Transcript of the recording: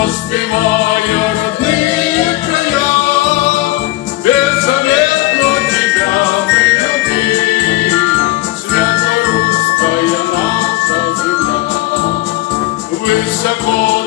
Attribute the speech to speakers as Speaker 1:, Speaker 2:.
Speaker 1: поспіваю родные края, безоветно тебя мы любим, свято руська наша земля, высоко.